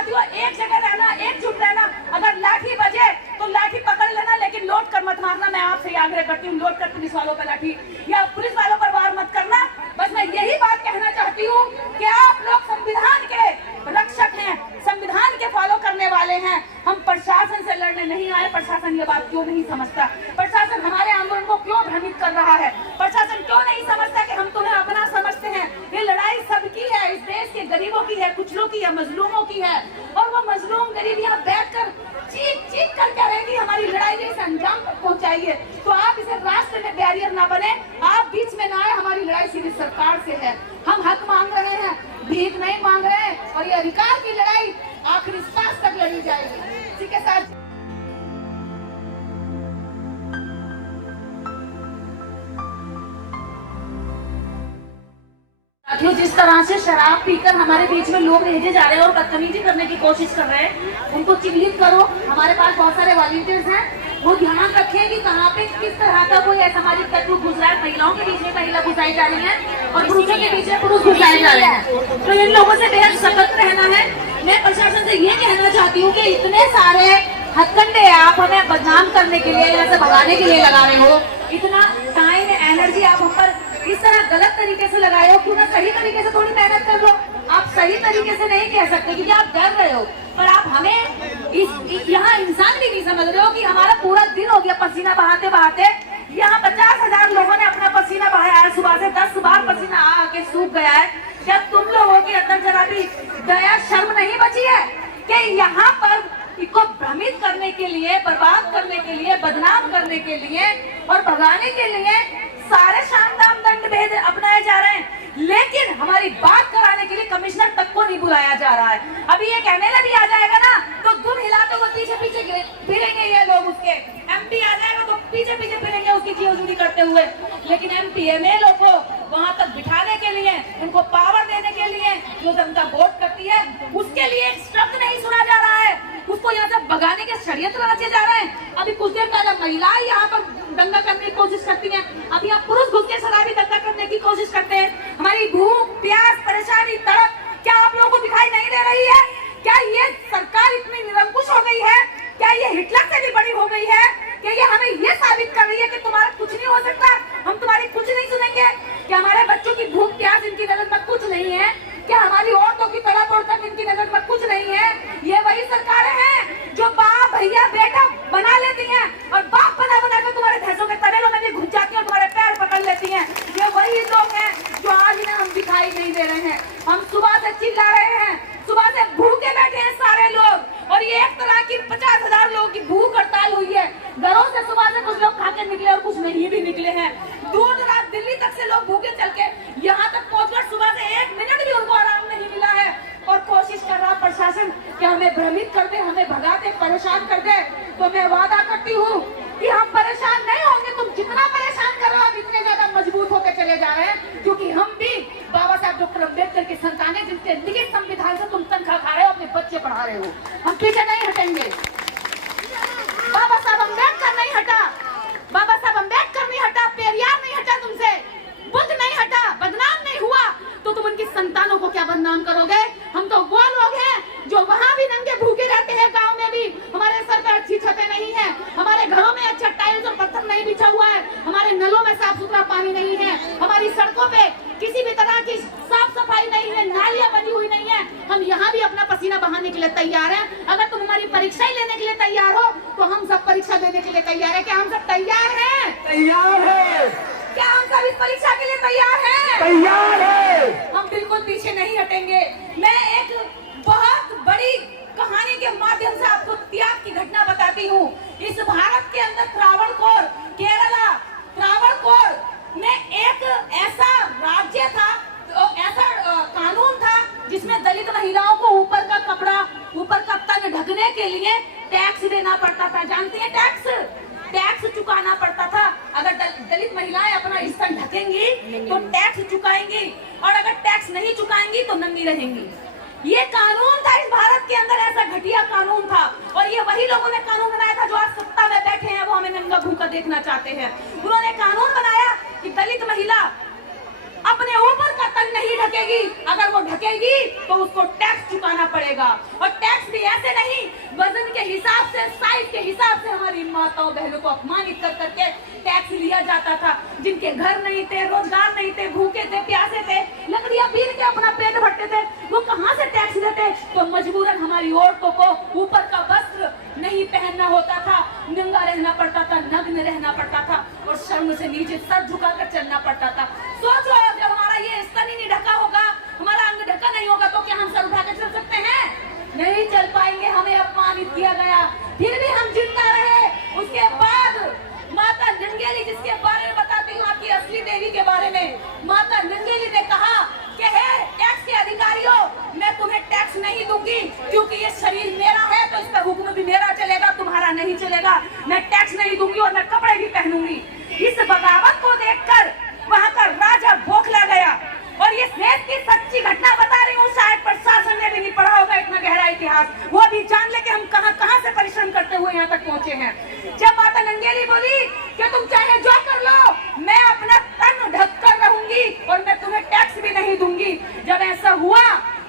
एक जगह रहना, एकजुट रहना। अगर लाठी बजे तो लाठी पकड़ लेना, लेकिन लौट कर मत मारना। मैं आपसे आग्रह करती हूँ, लौट कर पुलिस वालों पर लाठी या पुलिस वालों पर वार मत करना। बस मैं यही बात कहना चाहती हूँ कि आप लोग संविधान के रक्षक हैं, संविधान के फॉलो करने वाले हैं। हम प्रशासन से लड़ने नहीं आए। प्रशासन ये बात क्यों नहीं समझता? प्रशासन हमारे आंदोलन को क्यों भ्रमित कर रहा है? प्रशासन क्यों नहीं समझता कि हम तुम्हें अपना समझते हैं? ये लड़ाई सबकी है, इस देश के गरीबों की है, कुचलों की है, मजलूमों की है। और वो मजलूम गरीब यहाँ बैठकर चीख कर कह रहे कि हमारी लड़ाई जैसे अंजाम तक पहुंचाइए। तो आप इसे रास्ते में बैरियर ना बने, आप बीच में ना आए। हमारी लड़ाई सीधी सरकार से है। हम हक मांग रहे हैं, भीख नहीं मांग रहे हैं। और ये अधिकार की लड़ाई आखिरी सांस तक लड़ी जाएगी। ठीक है सर। साथियों, जिस तरह से शराब पीकर हमारे बीच में लोग भेजे जा रहे हैं और बदतमीजी करने की कोशिश कर रहे हैं, उनको चिन्हित करो। हमारे पास बहुत सारे वॉलंटियर्स हैं, वो ध्यान रखें कि कहाँ पे किस तरह का कोई असामाजिक तत्व घुस रहा है। महिलाओं के बीच में महिला घुसाई जा रही है और पुरुषों के बीच में पुरुष घुसाए जा रहे हैं। तो इन लोगों से बेहद सतर्क रहना है। मैं प्रशासन से ये कहना चाहती हूँ कि इतने सारे हथकंडे आप हमें बदनाम करने के लिए या भगाने के लिए लगा रहे हो, इतना टाइम एनर्जी आप हम पर इस तरह गलत तरीके से लगाए हो, क्यों ना सही तरीके से थोड़ी मेहनत कर लो। आप सही तरीके से नहीं कह सकते क्योंकि आप डर रहे हो, पर आप हमें यहाँ इंसान भी नहीं समझ रहे हो कि हमारा पूरा दिन हो गया पसीना बहाते बहाते। यहाँ 50,000 लोगों ने अपना पसीना बहाया है, सुबह से 10 बार पसीना आके सूख गया है। क्या तुम लोगों के अंदर जरा भी दया शर्म नहीं बची है कि यहाँ पर इसको भ्रमित करने के लिए, बर्बाद करने के लिए, बदनाम करने के लिए और भगाने के लिए सारे शानदार दंड भेद अपनाए जा रहे हैं, लेकिन हमारी बात कराने के लिए कमिश्नर तक को नहीं बुलाया जा रहा है। अभी एक एमएलए भी आ जाएगा ना तो दुम हिलाते हुए पीछे पीछे फिरेंगे ये लोग, उसके एमपी आ जाएगा तो पीछे पीछे फिरेंगे उसकी चीज़ करते हुए। लेकिन एमपी एमएलए को वहां तक बिठाने के लिए, उनको पावर देने के लिए जो जनता वोट करती है, उसके लिए एक शब्द नहीं सुना जा रहा है। उसको यहाँ से भगाने के षड्यंत्र रचे जा रहे हैं। अभी कुछ देर पहले महिलाएं यहाँ पर दंगा करने की कोशिश करती हैं, अभी यहाँ पुरुष घुस के शराबी दंगा करने की कोशिश करते हैं। हमारी भूख, प्यास, परेशानी, तड़प क्या आप लोगों को दिखाई नहीं दे रही है? क्या ये सरकार इतनी निरंकुश हो गई है? क्या ये हिटलर से भी बड़ी हो गई है? क्या ये हमें ये साबित कर रही है कि तुम्हारा कुछ नहीं हो सकता, हम तुम्हारी कुछ नहीं सुनेंगे? क्या हमारे बच्चों की भूख प्यास इनकी नजर में कुछ नहीं है? क्या हमारी औरतों की तड़प और तक इनकी नजर में कुछ नहीं है? ये वही सरकारें हैं जो बाप भैया बेटा बना लेती हैं और बाप बना बना कर तुम्हारे भैंसों के तबेलों में भी घुस जाती हैं और तुम्हारे पैर पकड़ लेती हैं। ये वही लोग हैं जो आज इन्हें हम दिखाई नहीं दे रहे हैं। हम सुबह से चिल्ला रहे हैं, सुबह से भूखे बैठे हैं सारे लोग, और ये एक तरह की 50,000 लोगों की भूख हड़ताल हुई है। घरों से सुबह से कुछ लोग खा के निकले और कुछ नहीं भी निकले हैं। दूर दराज दिल्ली तक से लोग भूखे चल के यहाँ तक पहुंचकर सुबह से 1 मिनट भी उनको आराम नहीं मिला है। और कोशिश कर रहा प्रशासन कि हमें भ्रमित कर दे, हमें भगा दे, परेशान कर दे। तो मैं वादा करती हूँ कि हम परेशान नहीं होंगे। तुम जितना परेशान कर रहे हो, हम इतने ज्यादा मजबूत होकर चले जा रहे हैं, क्योंकि हम भी बाबा साहब डॉक्टर अम्बेडकर की संतानें, जिनके लिखित संविधान से तुम तनख्वाह खा रहे हो, अपने बच्चे पढ़ा रहे हो। हम पीछे नहीं हटेंगे। बाबा साहब अम्बेडकर नहीं हटा, बाबा साहब अम्बेडकर नहीं हटा, पेरियार नहीं हटा तुमसे, बुद्ध नहीं हटा, बदनाम नहीं हुआ, तो तुम उनकी संतानों को क्या बदनाम करोगे? हम तो वो लोग हैं जो वहाँ भी नंगे भूखे रहते हैं, गांव में भी हमारे सर पर अच्छी छतें नहीं है, हमारे घरों में अच्छा टाइल्स और पत्थर नहीं बिछा हुआ है, हमारे नलों में साफ सुथरा पानी नहीं है, हमारी सड़कों पे किसी भी तरह की साफ सफाई नहीं है, नालियां बनी हुई नहीं है। हम यहाँ भी अपना पसीना बहाने के लिए तैयार हैं। अगर तुम हमारी परीक्षा ही लेने के लिए तैयार हो तो हम सब परीक्षा देने के लिए तैयार है। क्या हम सब तैयार हैं? तैयार है। क्या हम सब इस परीक्षा के लिए तैयार हैं? तैयार है। हम बिल्कुल पीछे नहीं हटेंगे। मैं एक बहुत बड़ी कहानी के माध्यम से आपको त्याग की घटना बताती हूँ। इस भारत के अंदर त्रावणकोर, केरला, त्रावणकोर में एक ऐसा राज्य था, ऐसा कानून था जिसमें दलित महिलाओं को ऊपर का कपड़ा, ऊपर का तन ढकने के लिए टैक्स देना पड़ता था। जानते हैं टैक्स चुकाना पड़ता था। अगर दलित महिलाएं अपना स्थल ढकेंगी तो टैक्स चुकाएंगी, और अगर टैक्स नहीं चुकाएंगी तो नंगी रहेंगी। ये कानून था इस भारत के अंदर, ऐसा घटिया कानून था। और ये वही लोगों ने कानून बनाया था जो आज सत्ता में बैठे हैं, वो हमें नंगा भूखा देखना चाहते हैं। उन्होंने कानून बनाया कि दलित महिला अपने ऊपर का तन नहीं ढकेगी, अगर वो ढकेगी तो उसको टैक्स चुकाना पड़ेगा। और टैक्स भी ऐसे नहीं, वजन के हिसाब से, साइज के हिसाब से हमारी माताओं बहनों को अपमानित कर करके टैक्स लिया जाता था। जिनके घर नहीं थे, रोजगार नहीं थे, भूखे थे, प्यासे थे, लकड़ियां पीट के अपना पेट भरते थे, वो कहां से टैक्स देते? तो मजबूरन हमारी औरतों को ऊपर का वस्त्र नहीं पहनना होता था, नंगा रहना पड़ता था, नग्न रहना पड़ता था और शर्म से नीचे सर झुकाकर चलना पड़ता था। सोचो, जब हमारा ये स्तन ही नहीं ढका होगा, हमारा अंग ढका नहीं होगा, तो क्या हम सर उठाकर चल सकते हैं? नहीं चल पाएंगे। हमें अपमानित किया गया, फिर भी हम जिंदा रहे। उसके बाद माता नंगेली, जिसके बारे में बताती हूँ आपकी असली देवी के बारे में, माता नंगेली ने कहा कि हे टैक्स के अधिकारियों, मैं तुम्हें टैक्स नहीं दूंगी, क्योंकि ये शरीर मेरा है तो इस पर हुक्म भी मेरा चलेगा, तुम्हारा नहीं चलेगा। मैं टैक्स नहीं दूंगी और मैं कपड़े भी पहनूंगी। इस बगावत को देखकर वहां का राजा बौखला गया। और ये देश की सच्ची घटना बता रही हूँ, शायद प्रशासन ने भी नहीं पढ़ा होगा इतना गहरा इतिहास, वो भी जान ले कि हम कहां से परिश्रम करते हुए यहाँ तक पहुंचे हैं। जब माता नंगेली बोली कि तुम चाहे जो कर लो, मैं अपना तन ढक कर रहूंगी और मैं तुम्हें टैक्स भी नहीं दूंगी। जब ऐसा हुआ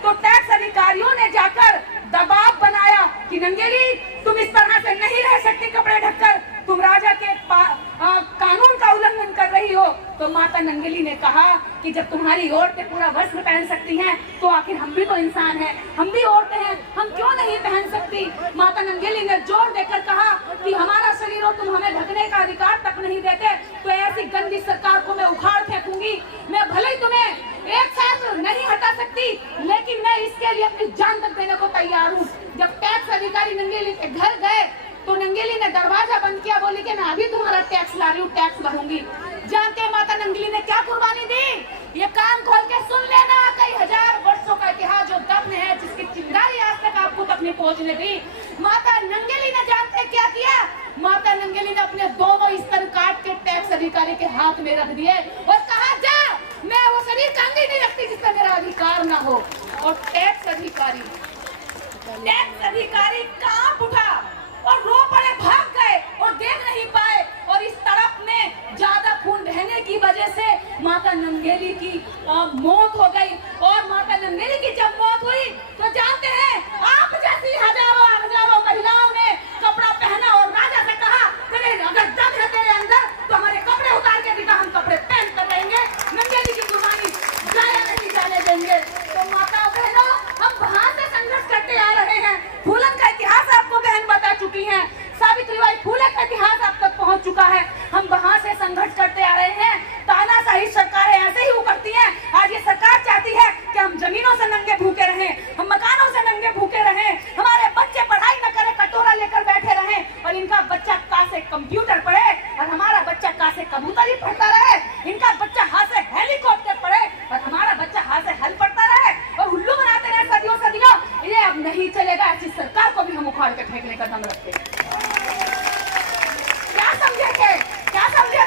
तो टैक्स अधिकारियों ने जाकर दबाव बनाया कि नंगेली, तुम इस तरह से नहीं रह सकती कपड़े ढककर, तुम राजा के कानून का उल्लंघन कर रही हो। तो माता नंगेली ने कहा कि जब तुम्हारी औरतें पूरा वस्त्र पहन सकती हैं, तो आखिर हम भी तो इंसान हैं, हम भी औरतें हैं, हम क्यों नहीं पहन सकती? माता नंगेली ने जोर देकर कहा कि हमारा शरीर हो, तुम हमें ढकने का अधिकार तक नहीं देते, तो ऐसी गंदी सरकार को मैं उखाड़ फेंकूंगी। मैं भले ही तुम्हें एक साथ नहीं हटा सकती, लेकिन मैं इसके लिए अपनी जान तक देने को तैयार हूँ। जब टैक्स अधिकारी नंगेली के घर गए तो नंगेली ने दरवाजा बंद किया, बोली कि मैं अभी तुम्हारा टैक्स ला रही हूँ, टैक्स भरूंगी। जानते माता नंगेली ने क्या कुर्बानी दी? ये कान खोल के सुन लेना, कई हजार वर्षों का इतिहास जो दफन है, जिसकी चिंगारी आज तक आपको तक नहीं पहुंचने दी। माता नंगेली ने जानते क्या किया? माता नंगेली ने अपने दोनों स्तन काट के टैक्स अधिकारी के हाथ में रख दिए और कहा, जा, मैं वो शरीर का अंग ही नहीं रखती जिसमें मेरा अधिकार ना हो। और टैक्स अधिकारी कांप उठा और रो पड़े, भाग गए और देख नहीं पाए। और इस तरफ में ज्यादा खून बहने की वजह से माता नंगेली की मौत हो गई। और माता नंगेली की जब मौत हुई तो जानते हैं, आप जैसी हजारों महिलाओं ने कपड़ा पहना और राजा से कहा, अगर दम है तेरे अंदर तो हमारे कपड़े उतार के दिखा, हम कपड़े पहन कर रहेंगे, नंगेली की कुर्बानी जाया नहीं जाने देंगे। तो माता बहनों, हम वहां से संघर्ष करते आ रहे हैं। फूलन का इतिहास आपको बहन बता चुकी है, सावित्रीबाई फूले का इतिहास आप तक पहुंच चुका है। हम वहां से संघर्ष करते आ रहे हैं। तानाशाही सरकारें ऐसे ही उकरती हैं। आज ये सरकार चाहती है कि हम जमीनों से नंगे भूखे रहें, हम मकानों से नंगे भूखे रहें, हमारे बच्चे पढ़ाई न करें, कटोरा लेकर बैठे रहें, और इनका बच्चा का से कंप्यूटर पढ़े और हमारा बच्चा का से कबूतरी पढ़ता रहे, इनका बच्चा हाथ से हेलीकॉप्टर पढ़े और हमारा बच्चा हाथ से हल पढ़ता रहे और उल्लू बनाते रहे सदियों सदियों। ये अब नहीं चलेगा। ऐसी सरकार को भी हम उखाड़ के फेंकने का दम रखते हैं। क्या समझे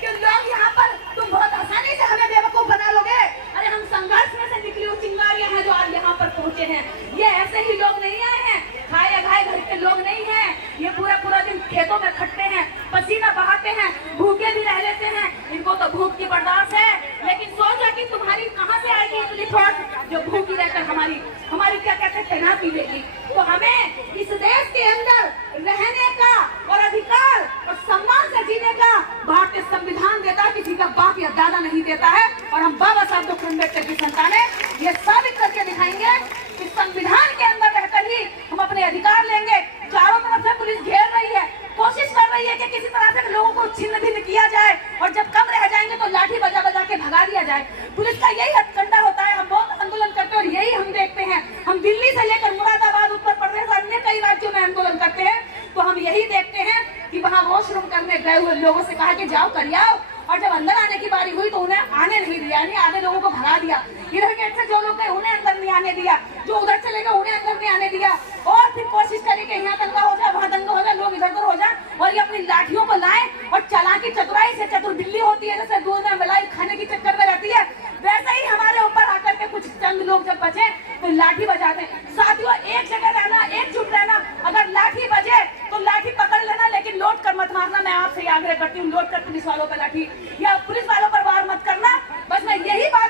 कि लोग यहाँ पर तुम बहुत आसानी से हमें बेवकूफ बना लोगे? अरे हम संघर्ष में से निकली हुई चिंगारियां हैं जो आज यहाँ पर पहुंचे हैं। ये ऐसे ही लोग नहीं आए हैं, खाए खाए घर के लोग नहीं हैं। ये पूरा दिन खेतों में खटते हैं, पसीना बहाते हैं, भूखे भी रह लेते हैं। इनको तो भूख की बर्दाश्त है, लेकिन सोचो कि तुम्हारी कहाँ से आएगी इतनी फौज जो भूखी रहकर हमारी क्या कहते हैं तैनाती देगी। तो हमें इस देश के अंदर रहने का और अधिकार और सम्मान से जीने का भारतीय संविधान देता, किसी का बाप या दादा नहीं देता है। और हम बाबा साहब डॉक्टर अम्बेडकर की संतानें ये साबित करके दिखाएंगे कि संविधान के अंदर रहकर ही हम अपने अधिकार लेंगे। चारों तरफ से पुलिस घेर रही है, कोशिश कर रही है कि किसी तरह से लोगों को छिन्न भिन्न किया जाए और जब कम रह जाएंगे तो लाठी बजा बजा के भगा दिया जाए। पुलिस का यही हथकंडा होता है। हम बहुत आंदोलन करते हैं और यही हम देखते हैं। हम दिल्ली से लेकर मुरादाबाद, उत्तर प्रदेश, अन्य कई राज्यों में आंदोलन करते हैं तो हम यही देखते हैं कि वहाँ वॉशरूम करने गए हुए लोगों से कहा कि जाओ कर आओ, और जब अंदर आने की बारी हुई तो उन्हें आने नहीं दिया, यानी आधे लोगों को भगा दिया। इधर गेट से जो लोग गए उन्हें अंदर नहीं आने दिया, जो उधर चले गए उन्हें अंदर नहीं आने दिया। और फिर कोशिश करी कि यहाँ दंगा हो जाए, वहाँ दंगा हो जाए, लोग इधर उधर हो जाए, और ये अपनी लाठियों को लाए और चालाकी चतुराई से, चतुर बिल्ली होती है जैसे दूध में मलाई खाने की चक्कर में रहती है, वैसे ही हमारे ऊपर आकर के कुछ चंद लोग जब बचे तो लाठी बजाते। साथियों, एक जगह रहना, एकजुट रहना। अगर लाठी बजे तो लाठी पकड़ लेना, लेकिन लौट कर मत मारना। मैं आपसे आग्रह करती हूँ, लौट कर पुलिस वालों पर लाठी या पुलिस वालों पर वार मत करना। बस मैं यही बात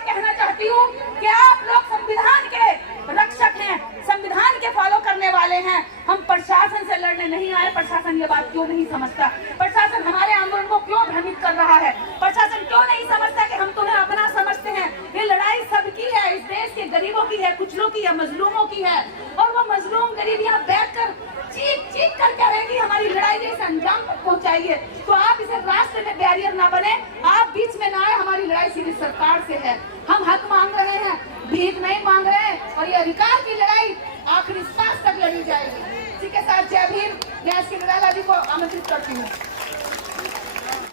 हैं। हम प्रशासन से लड़ने नहीं आए। प्रशासन ये बात क्यों नहीं समझता? प्रशासन हमारे आंदोलन को क्यों भ्रमित कर रहा है? प्रशासन क्यों नहीं समझता कि हम तुम्हें अपना समझते हैं? ये लड़ाई सबकी है, इस देश के गरीबों की है, कुचलों की है, मजलूमों की है। और वो मजलूम गरीब यहाँ बैठकर चीख चीख कर कहेंगे हमारी लड़ाई इस अंजाम तक पहुंचाइए। तो आप इसे रास्ते में बैरियर ना बने, आप बीच में ना आए। हमारी लड़ाई सीधी सरकार से है। हम हक मांग रहे हैं, भीख नहीं मांग रहे हैं। और ये अधिकार की लड़ाई आखिरी सांस तक लड़ी जाएगी। इसी के साथ जय भीम। मैं इसकी निराला जी को आमंत्रित करती हूँ।